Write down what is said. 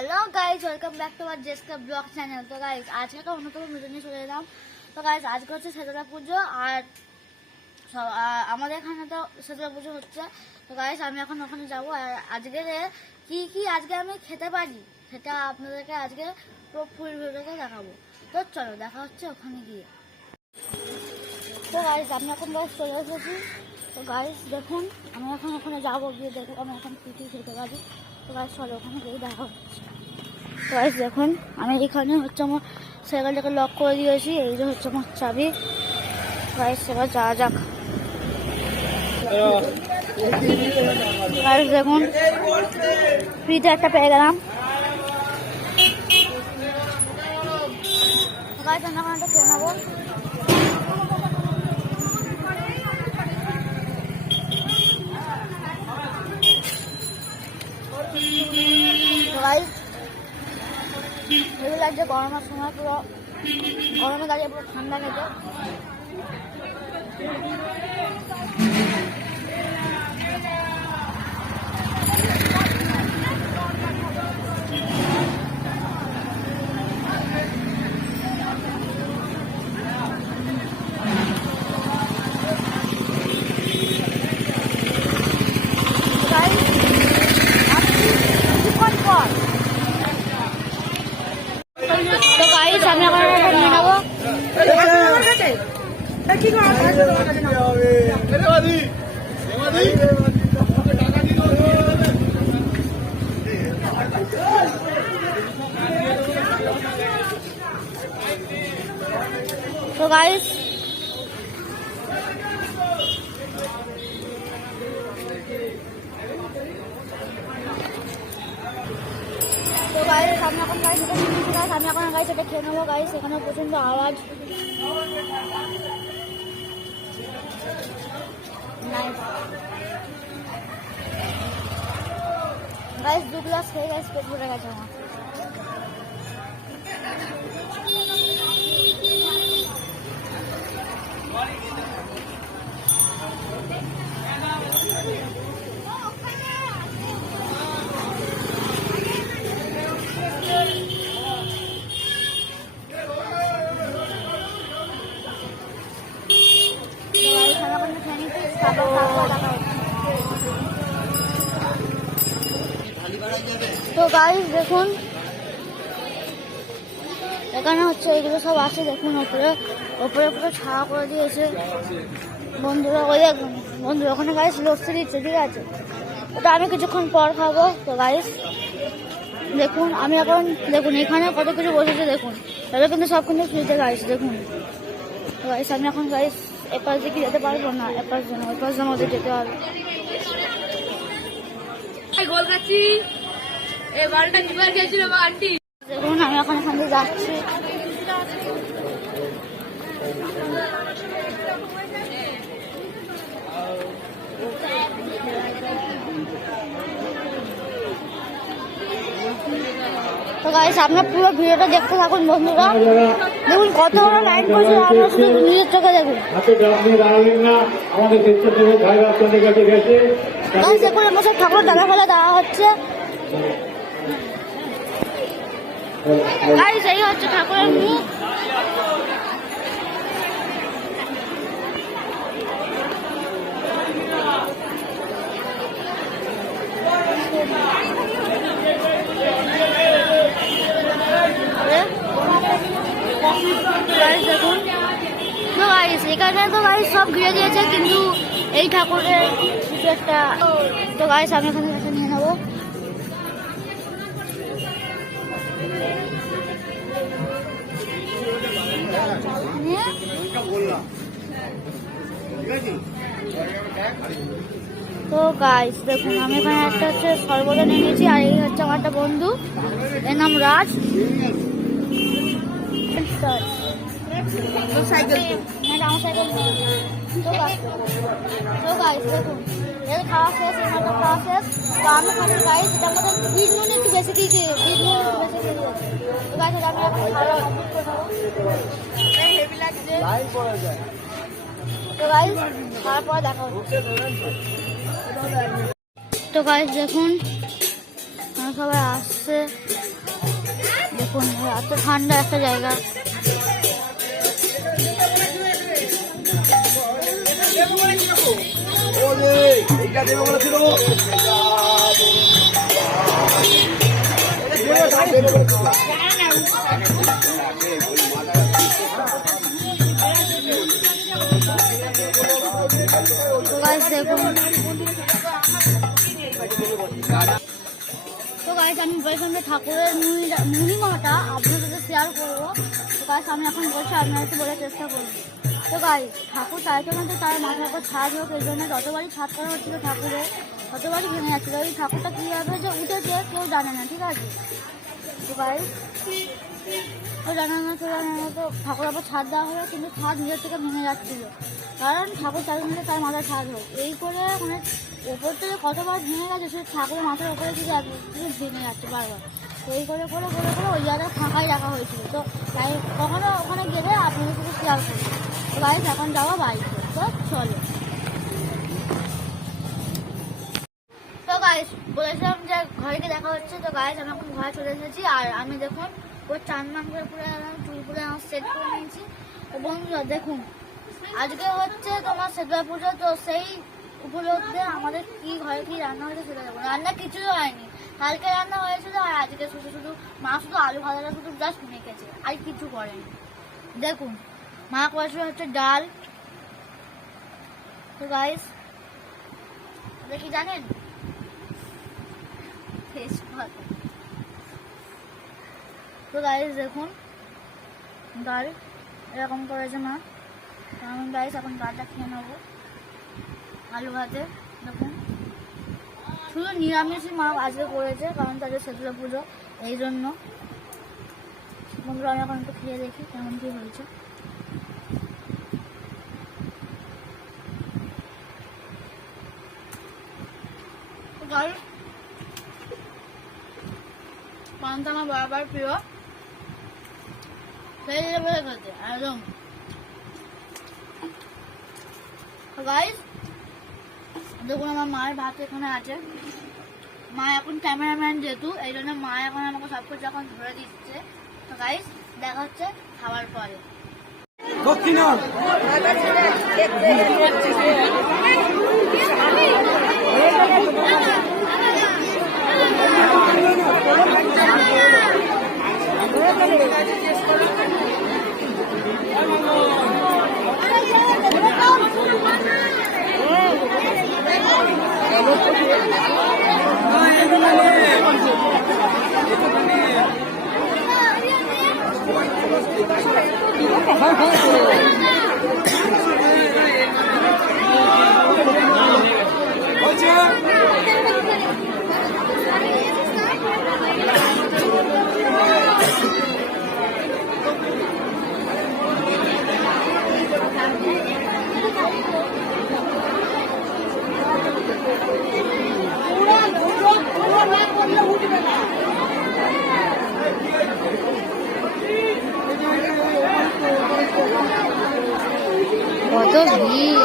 Hello guys, welcome back to our জেসকা blog channel. তো guys আজকে একটা অন্যতম ভিডিও নিয়ে চলে এলাম। তো গাইজ আজকে হচ্ছে শীতলা পুজো, আর আমাদের এখানে তো শীতলা পুজো হচ্ছে। তো গাইজ আমি এখন ওখানে যাবো, আর আজকে কি আজকে আমি খেতে পারি সেটা আপনাদেরকে আজকে পুরো ফুল ভিডিওতে দেখাবো। তো চলো দেখা হচ্ছে ওখানে গিয়ে। তো গাইজ আমি এখন গাইজ চলে এসেছি। তো গাইজ দেখুন আমি এখন ওখানে যাবো, গিয়ে দেখবো আমি এখন কী খেতে পারি। তো গাইজ চলো ওখানে গিয়ে দেখা হচ্ছে। তো গাইজ দেখুন আমি এখানে হচ্ছে আমার সাইকেলটাকে লক করে দিয়েছি, এই যে হচ্ছে আমার চাবি। গাইজ এবার যাওয়া যাক। গাইজ দেখুন ফ্রিতে একটা পেয়ে গেলাম। গাইজ আমি এখন একটা খেয়ে নেবো। ভেবে লাগছে গরমের সময় পুরো গরমে দাঁড়িয়ে পুরো ঠান্ডা খেতে। তো গাইস আমি এখন নিয়ে নেবো। তো গাইস আমি এখন গাইস এটা খেয়ে নেবো। গাইস এখানে প্রচন্ড আওয়াজ। গাইস 2 গ্লাস খেয়ে গাইস পেট ভরে গেছে আমার। তো গাইস দেখুন এখানে হচ্ছে এগুলো সব আছে, দেখুন ওপরে পুরো ছাড়া করে দিয়েছে বন্ধুরা। ওই দেখুন বন্ধুরা ওখানে গাইস লস্যি দিচ্ছে, ঠিক আছে, ওটা আমি কিছুক্ষণ পর খাবো। তো গাইস দেখুন আমি এখন দেখুন এখানে কত কিছু বসেছে, দেখুন তবে কিন্তু সব কিন্তু ফ্রিতে গাইস দেখুন। তো গাইস আমি এখন গাইস এপাশ দিকে যেতে পারবো না, এপাশ জন্য ওই পাশ আমাদের যেতে হবে। দেখুন আমি এখন এখান থেকে যাচ্ছি। তো গাইস আপনার পুরো ভিডিওটা দেখতে থাকুন বন্ধুরা। দেখুন কত বড় লাইন করছে, আপনারা শুধু নিজের চোখে দেখুন। গাইস দেখুন আমার সব ঠাকুর ডালা ফেলা দেওয়া হচ্ছে। গাইস এই হচ্ছে ঠাকুরের মুখ। দেখুন তো গাইস এখানে তো গাইস সব ঘিরে দিয়েছে, কিন্তু এই ঠাকুরের কিছু একটা। তো গাইস আমি এখানে কাছে নিয়ে নেবো। তো গাইস দেখুন আমি এখানে একটা হচ্ছে সর্বদা নিয়ে নিয়েছি, আর এই হচ্ছে আমার একটা বন্ধু, এর নাম রাজ। আমার সাইকেল তো গাইস দেখুন এর খাওয়া শেষ, এর মতো খাওয়া শেষ। তো আমি খাচ্ছি গাইস, এটার মধ্যে বিট নুন একটু বেশি দিয়েছি, বিট নুন একটু বেশি দিয়ে দিয়েছি। তো গাইস আমি এখন খাওয়া হেভি লাগছে। তো গাইস খাওয়ার পর দেখা হচ্ছে। তো গাইস দেখুন সবাই আসছে। দেখুন এত ঠান্ডা একটা জায়গা। তো গাইস দেখুন, তো গাইস আমি বলছিলাম যে ঠাকুরের মহিমাটা আপনাদের সাথে শেয়ার করবো। তো গাইস আমি এখন বলছি, আপনারা একটু বলার চেষ্টা করবো। তো গাইস ঠাকুর চাইতে মধ্যে তার মাথার উপর ছাদ হোক, এই জন্য যতবারই ছাদ করা হচ্ছিল ঠাকুরের ততবারই ভেঙে যাচ্ছিল। এই ঠাকুরটা কীভাবে যে উঠেছে কেউ জানে না, ঠিক আছে? তো গাইস তো জানে না, তো ঠাকুরের উপর ছাদ দেওয়া হলো, কিন্তু ছাদ নিজের থেকে ভেঙে যাচ্ছিল, কারণ ঠাকুর চাইতে মধ্যে তার মাথার ছাদ হোক। এই করে মানে ওপর থেকে কতবার ভেঙে গেছে, সে ঠাকুরের মাথার উপরে কিছু ভেঙে যাচ্ছে বারবার। তো এই করে করে করে করে ওই জায়গায় ফাঁকাই রাখা হয়েছিল। তো তাই কখনো ওখানে গেলে আপনাদের সাথে শেয়ার করবো। তো গাইস এখন যাওয়া বাড়িতে, তো চলো। তো গাইস বলেছিলাম যে ঘরে গিয়ে দেখা হচ্ছে। তো গাইস আমি এখন ঘরে চলে এসেছি, আর আমি দেখুন পুরো চান মান করে পুরো চুল পুরো আমার সেট করে নিয়েছি। তো বন্ধুরা দেখুন, আজকে হচ্ছে তোমার শেতলা পুজো, তো সেই উপলক্ষে আমাদের কি ঘরে কি রান্না হয়েছে সেটা দেখুন। রান্না কিছুই হয়নি, কালকে রান্না হয়েছিল, আর আজকে শুধু শুধু মা শুধু আলু ভাজাটা শুধু জাস্ট মেখেছে, আর কিছু করেনি। দেখুন মা করেছিল হচ্ছে ডাল। তো গাইস কি জানেন, তো গাইস দেখুন ডাল এরকম করেছে মা। আমি গাইস এখন ডালটা খেয়ে নেবো আলু ভাতে। দেখুন শুধু নিরামিষই মা আজকে করেছে, কারণ তাদের শেতলা পুজো, এই জন্য। বন্ধুরা আমি এখন একটু খেয়ে দেখি কেমন কি হয়েছে। পান্তা আমার বারবার প্রিয়, সেই বলে গেছে একদম। গাইস দেখুন আমার মায়ের ভাত এখানে আছে। মা এখন ক্যামেরাম্যান যেহেতু, এই জন্য মা এখন আমাকে সব কিছু এখন ধরে দিচ্ছে। তো গাইস দেখা হচ্ছে খাবার পরে। কত ভিড়।